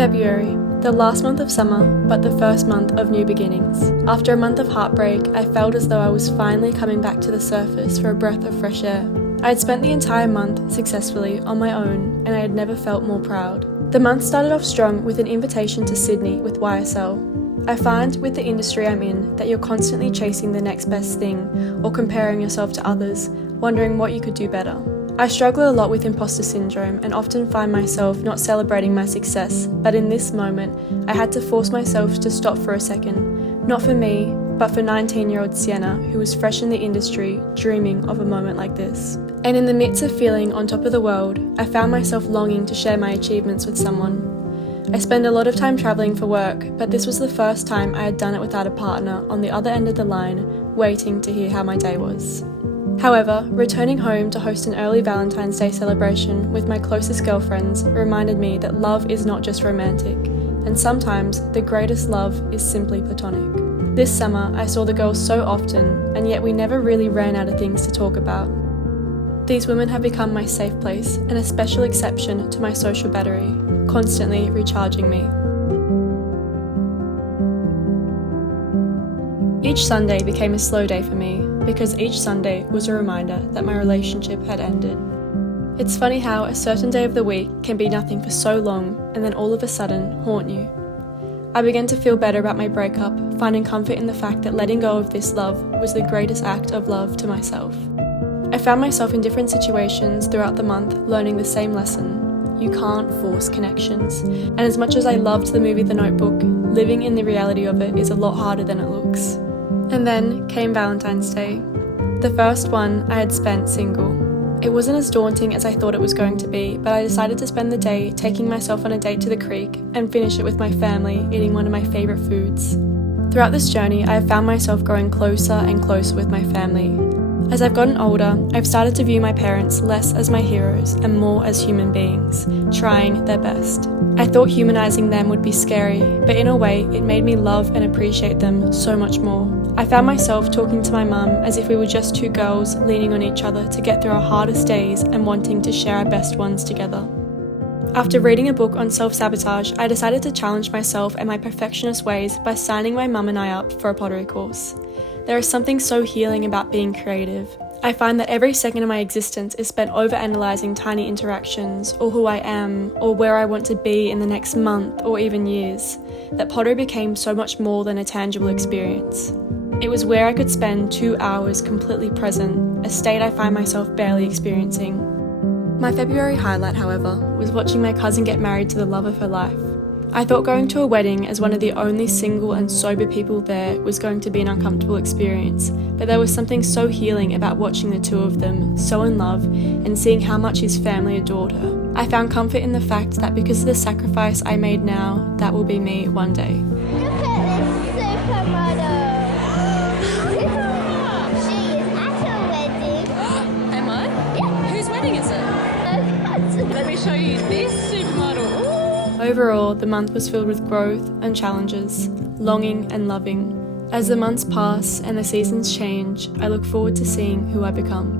February, the last month of summer, but the first month of new beginnings. After a month of heartbreak, I felt as though I was finally coming back to the surface for a breath of fresh air. I had spent the entire month successfully on my own, and I had never felt more proud. The month started off strong with an invitation to Sydney with YSL. I find with the industry I'm in that you're constantly chasing the next best thing or comparing yourself to others, wondering what you could do better. I struggle a lot with imposter syndrome and often find myself not celebrating my success, but in this moment, I had to force myself to stop for a second, not for me, but for 19-year-old Sienna, who was fresh in the industry, dreaming of a moment like this. And in the midst of feeling on top of the world, I found myself longing to share my achievements with someone. I spend a lot of time travelling for work, but this was the first time I had done it without a partner on the other end of the line, waiting to hear how my day was. However, returning home to host an early Valentine's Day celebration with my closest girlfriends reminded me that love is not just romantic, and sometimes the greatest love is simply platonic. This summer, I saw the girls so often, and yet we never really ran out of things to talk about. These women have become my safe place and a special exception to my social battery, constantly recharging me. Each Sunday became a slow day for me, because each Sunday was a reminder that my relationship had ended. It's funny how a certain day of the week can be nothing for so long and then all of a sudden haunt you. I began to feel better about my breakup, finding comfort in the fact that letting go of this love was the greatest act of love to myself. I found myself in different situations throughout the month learning the same lesson: you can't force connections. And as much as I loved the movie The Notebook, living in the reality of it is a lot harder than it looks. And then came Valentine's Day, the first one I had spent single. It wasn't as daunting as I thought it was going to be, but I decided to spend the day taking myself on a date to the creek and finish it with my family eating one of my favourite foods. Throughout this journey, I have found myself growing closer and closer with my family. As I've gotten older, I've started to view my parents less as my heroes and more as human beings, trying their best. I thought humanizing them would be scary, but in a way, it made me love and appreciate them so much more. I found myself talking to my mum as if we were just two girls leaning on each other to get through our hardest days and wanting to share our best ones together. After reading a book on self-sabotage, I decided to challenge myself and my perfectionist ways by signing my mum and I up for a pottery course. There is something so healing about being creative. I find that every second of my existence is spent overanalyzing tiny interactions, or who I am, or where I want to be in the next month or even years, that pottery became so much more than a tangible experience. It was where I could spend 2 hours completely present, a state I find myself barely experiencing. My February highlight, however, was watching my cousin get married to the love of her life. I thought going to a wedding as one of the only single and sober people there was going to be an uncomfortable experience, but there was something so healing about watching the two of them, so in love, and seeing how much his family adored her. I found comfort in the fact that because of the sacrifice I made now, that will be me one day. Look at this supermodel. She is at a wedding. Am I? Yeah. Whose wedding is it? Let me show you this supermodel. Ooh. Overall, the month was filled with growth and challenges, longing and loving. As the months pass and the seasons change, I look forward to seeing who I become.